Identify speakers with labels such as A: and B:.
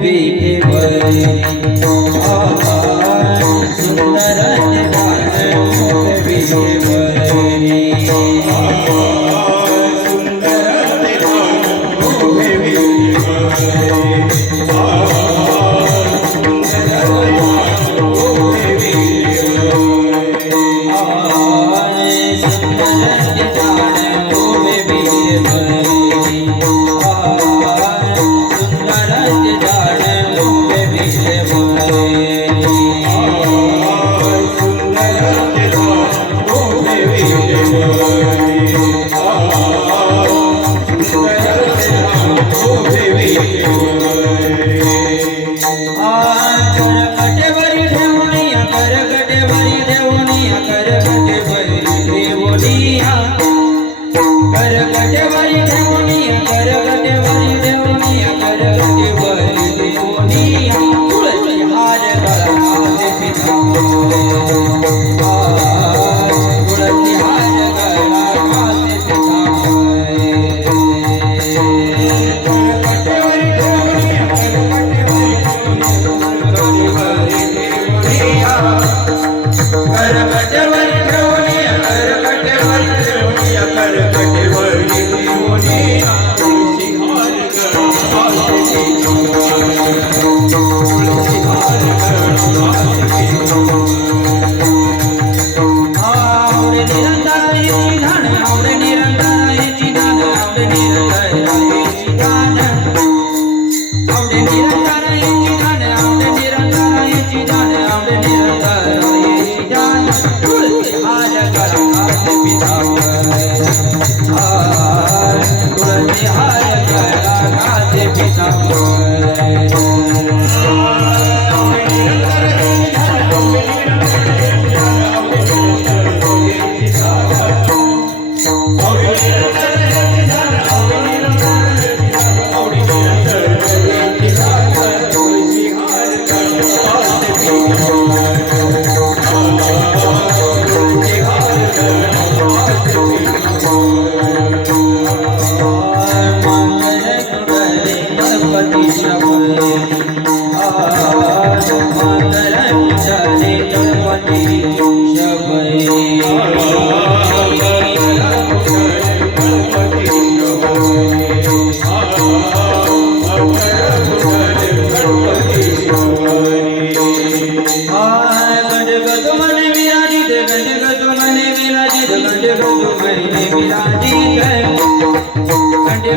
A: baby you.